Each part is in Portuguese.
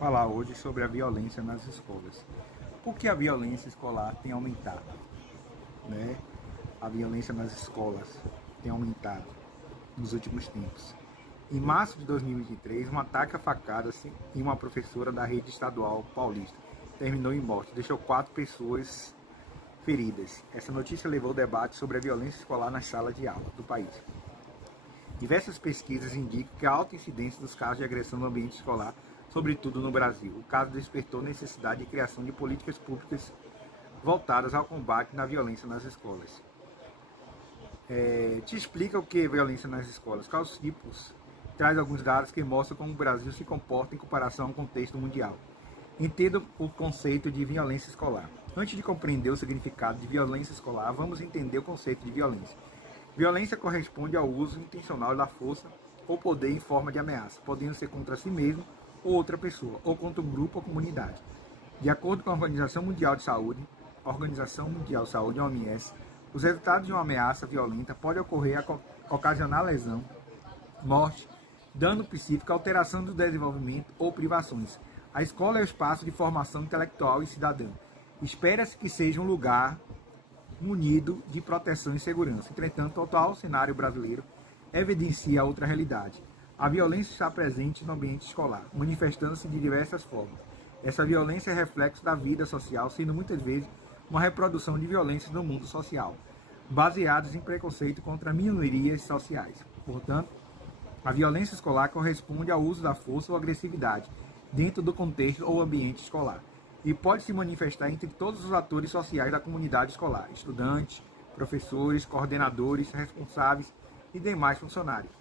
falar hoje sobre a violência nas escolas. Por que a violência escolar tem aumentado? A violência nas escolas tem aumentado nos últimos tempos. Em março de 2023, um ataque a facadas em uma professora da rede estadual paulista terminou em morte, deixou 4 pessoas feridas. Essa notícia levou ao debate sobre a violência escolar nas salas de aula do país. Diversas pesquisas indicam que a alta incidência dos casos de agressão no ambiente escolar, sobretudo no Brasil. O caso despertou necessidade de criação de políticas públicas voltadas ao combate na violência nas escolas. Te explica o que é violência nas escolas, quais os tipos, traz alguns dados que mostram como o Brasil se comporta em comparação ao contexto mundial. Entenda o conceito de violência escolar. Antes de compreender o significado de violência escolar, vamos entender o conceito de violência. Violência corresponde ao uso intencional da força ou poder em forma de ameaça, podendo ser contra si mesmo ou outra pessoa, ou contra um grupo ou comunidade. De acordo com a Organização Mundial de Saúde, OMS, os resultados de uma ameaça violenta podem ocorrer a ocasionar lesão, morte, dano psíquico, alteração do desenvolvimento ou privações. A escola é o espaço de formação intelectual e cidadã. Espera-se que seja um lugar munido de proteção e segurança. Entretanto, o atual cenário brasileiro evidencia outra realidade. A violência está presente no ambiente escolar, manifestando-se de diversas formas. Essa violência é reflexo da vida social, sendo muitas vezes uma reprodução de violências no mundo social, baseadas em preconceito contra minorias sociais. Portanto, a violência escolar corresponde ao uso da força ou agressividade dentro do contexto ou ambiente escolar e pode se manifestar entre todos os atores sociais da comunidade escolar, estudantes, professores, coordenadores, responsáveis e demais funcionários.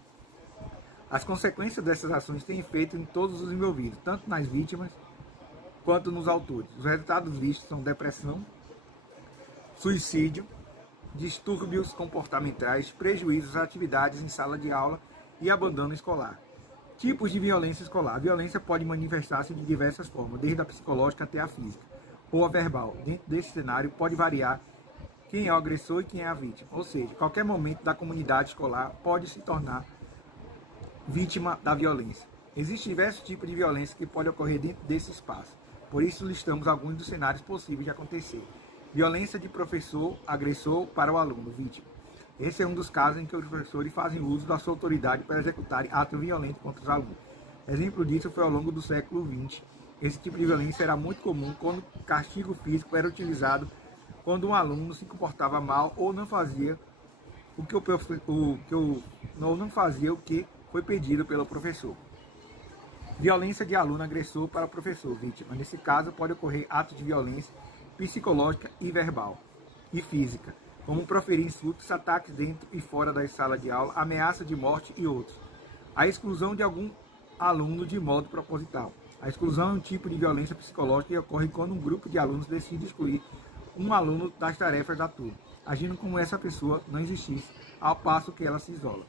As consequências dessas ações têm efeito em todos os envolvidos, tanto nas vítimas quanto nos autores. Os resultados vistos são depressão, suicídio, distúrbios comportamentais, prejuízos às atividades em sala de aula e abandono escolar. Tipos de violência escolar. A violência pode manifestar-se de diversas formas, desde a psicológica até a física, ou a verbal. Dentro desse cenário pode variar quem é o agressor e quem é a vítima. Ou seja, qualquer momento da comunidade escolar pode se tornar vítima da violência. Existem diversos tipos de violência que podem ocorrer dentro desse espaço. Por isso listamos alguns dos cenários possíveis de acontecer. Violência de professor, agressor para o aluno, vítima. Esse é um dos casos em que os professores fazem uso da sua autoridade para executarem atos violentos contra os alunos. Exemplo disso foi ao longo do século XX. Esse tipo de violência era muito comum quando o castigo físico era utilizado quando um aluno se comportava mal ou não fazia o que foi pedido pelo professor. Violência de aluno agressor para o professor, vítima. Nesse caso, pode ocorrer atos de violência psicológica e verbal e física, como proferir insultos, ataques dentro e fora da sala de aula, ameaça de morte e outros. A exclusão de algum aluno de modo proposital. A exclusão é um tipo de violência psicológica que ocorre quando um grupo de alunos decide excluir um aluno das tarefas da turma, agindo como essa pessoa não existisse, ao passo que ela se isola.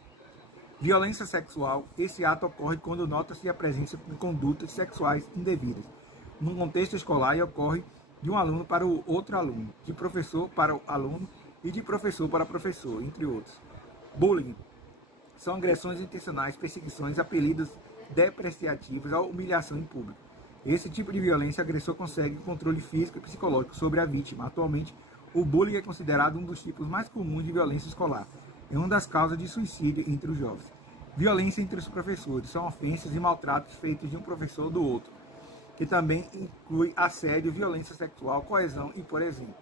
Violência sexual. Esse ato ocorre quando nota-se a presença de condutas sexuais indevidas num contexto escolar e ocorre de um aluno para o outro aluno, de professor para o aluno e de professor para professor, entre outros. Bullying. São agressões intencionais, perseguições, apelidos depreciativos ou humilhação em público. Esse tipo de violência, o agressor consegue controle físico e psicológico sobre a vítima. Atualmente, o bullying é considerado um dos tipos mais comuns de violência escolar. É uma das causas de suicídio entre os jovens. Violência entre os professores. São ofensas e maltratos feitos de um professor ou do outro, que também inclui assédio, violência sexual, coerção e, por exemplo.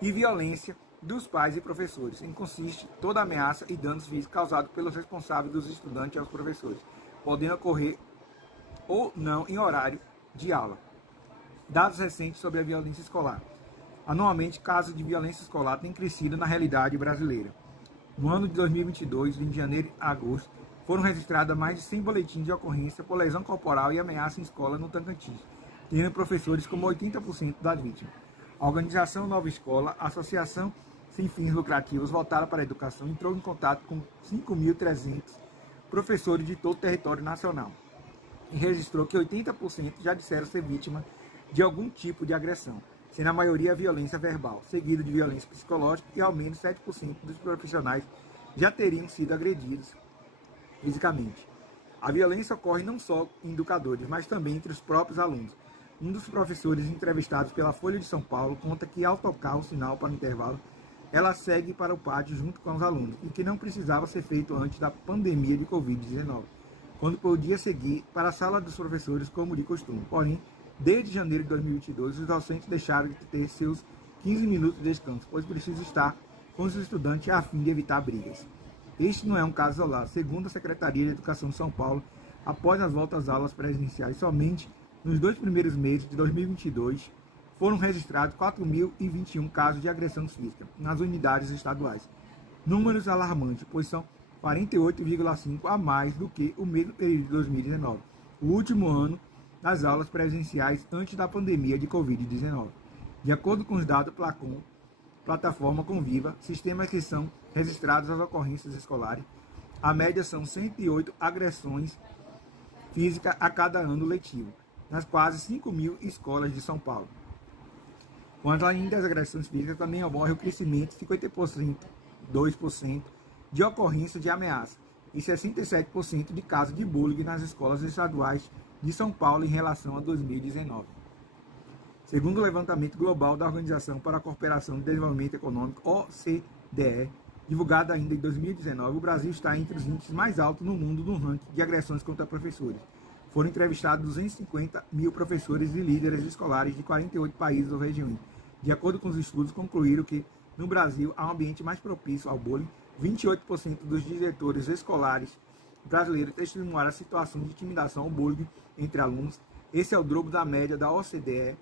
E violência dos pais e professores, em consiste toda ameaça e danos físicos causados pelos responsáveis dos estudantes aos professores, podendo ocorrer ou não em horário de aula. Dados recentes sobre a violência escolar. Anualmente, casos de violência escolar têm crescido na realidade brasileira. No ano de 2022, de janeiro a agosto, foram registradas mais de 100 boletins de ocorrência por lesão corporal e ameaça em escola no Tocantins, tendo professores como 80% das vítimas. A organização Nova Escola, associação sem fins lucrativos voltada para a educação, entrou em contato com 5.300 professores de todo o território nacional e registrou que 80% já disseram ser vítima de algum tipo de agressão, sendo a maioria violência verbal, seguido de violência psicológica, e ao menos 7% dos profissionais já teriam sido agredidos fisicamente. A violência ocorre não só em educadores, mas também entre os próprios alunos. Um dos professores entrevistados pela Folha de São Paulo conta que, ao tocar o sinal para o intervalo, ela segue para o pátio junto com os alunos, e que não precisava ser feito antes da pandemia de Covid-19, quando podia seguir para a sala dos professores como de costume. Porém, desde janeiro de 2022, os docentes deixaram de ter seus 15 minutos de descanso, pois precisam estar com os estudantes a fim de evitar brigas. Este não é um caso isolado. Segundo a Secretaria de Educação de São Paulo, após as voltas às aulas presenciais, somente nos 2 primeiros meses de 2022, foram registrados 4.021 casos de agressão física nas unidades estaduais. Números alarmantes, pois são 48,5% a mais do que o mesmo período de 2019, o último ano das aulas presenciais antes da pandemia de Covid-19. De acordo com os dados do Placon, plataforma Conviva, sistemas que são registrados as ocorrências escolares, a média são 108 agressões físicas a cada ano letivo, nas quase 5.000 escolas de São Paulo. Quanto ainda às agressões físicas, também ocorre o crescimento de 50%, 2% de ocorrência de ameaça e 67% de casos de bullying nas escolas estaduais de São Paulo em relação a 2019. Segundo o levantamento global da Organização para a Cooperação e Desenvolvimento Econômico, OCDE, divulgado ainda em 2019, o Brasil está entre os índices mais altos no mundo no ranking de agressões contra professores. Foram entrevistados 250 mil professores e líderes escolares de 48 países ou regiões. De acordo com os estudos, concluíram que no Brasil há um ambiente mais propício ao bullying. 28% dos diretores escolares brasileiros testemunharam a situação de intimidação ou bullying entre alunos. Esse é o dobro da média da OCDE.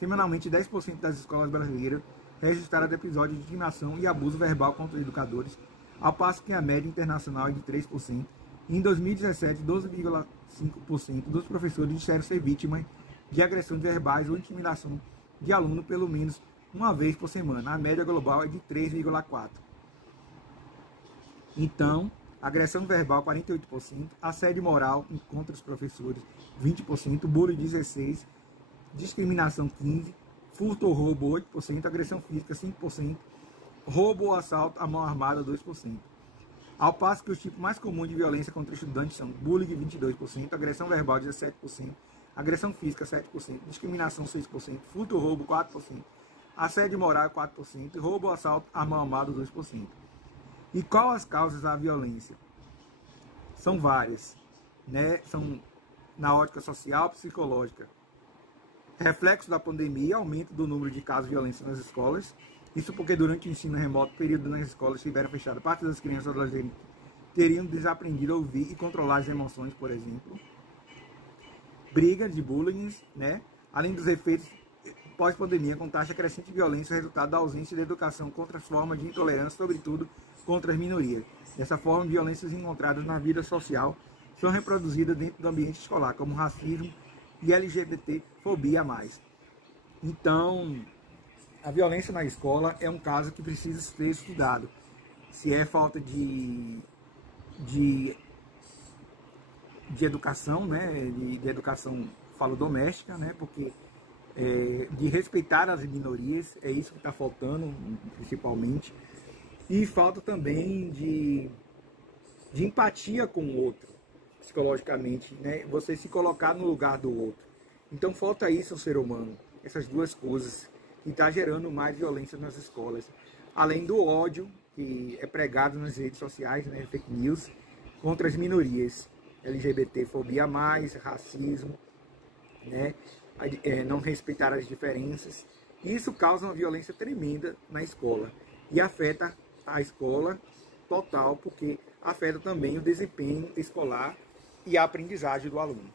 Semanalmente, 10% das escolas brasileiras registraram episódios de intimidação e abuso verbal contra educadores, ao passo que a média internacional é de 3%. Em 2017, 12,5% dos professores disseram ser vítimas de agressões verbais ou intimidação de aluno pelo menos uma vez por semana. A média global é de 3,4%. Então, agressão verbal 48%, assédio moral contra os professores 20%, bullying 16%, discriminação 15%, furto ou roubo 8%, agressão física 5%, roubo ou assalto à mão armada 2%. Ao passo que os tipos mais comuns de violência contra estudantes são bullying 22%, agressão verbal 17%, agressão física 7%, discriminação 6%, furto ou roubo 4%, assédio moral 4% e roubo ou assalto à mão armada 2%. E quais as causas da violência? São várias, né? São na ótica social, psicológica. Reflexo da pandemia, aumento do número de casos de violência nas escolas. Isso porque durante o ensino remoto, período nas escolas estiveram fechadas, parte das crianças e adolescentes teriam desaprendido a ouvir e controlar as emoções, por exemplo. Brigas de bullying, né? Além dos efeitos pós-pandemia, com taxa crescente de violência, resultado da ausência de educação contra as formas de intolerância, sobretudo contra as minorias. Dessa forma, violências encontradas na vida social são reproduzidas dentro do ambiente escolar, como racismo e LGBTfobia+. Então, a violência na escola é um caso que precisa ser estudado. Se é falta de educação, né? De educação, falo doméstica, né? Porque de respeitar as minorias, é isso que está faltando, principalmente. E falta também de empatia com o outro, psicologicamente, né? Você se colocar no lugar do outro. Então falta isso ao ser humano, essas duas coisas, que está gerando mais violência nas escolas. Além do ódio que é pregado nas redes sociais, né? Fake news, contra as minorias, LGBTfobia+, racismo, né? Não respeitar as diferenças. Isso causa uma violência tremenda na escola e afeta a escola total, porque afeta também o desempenho escolar e a aprendizagem do aluno.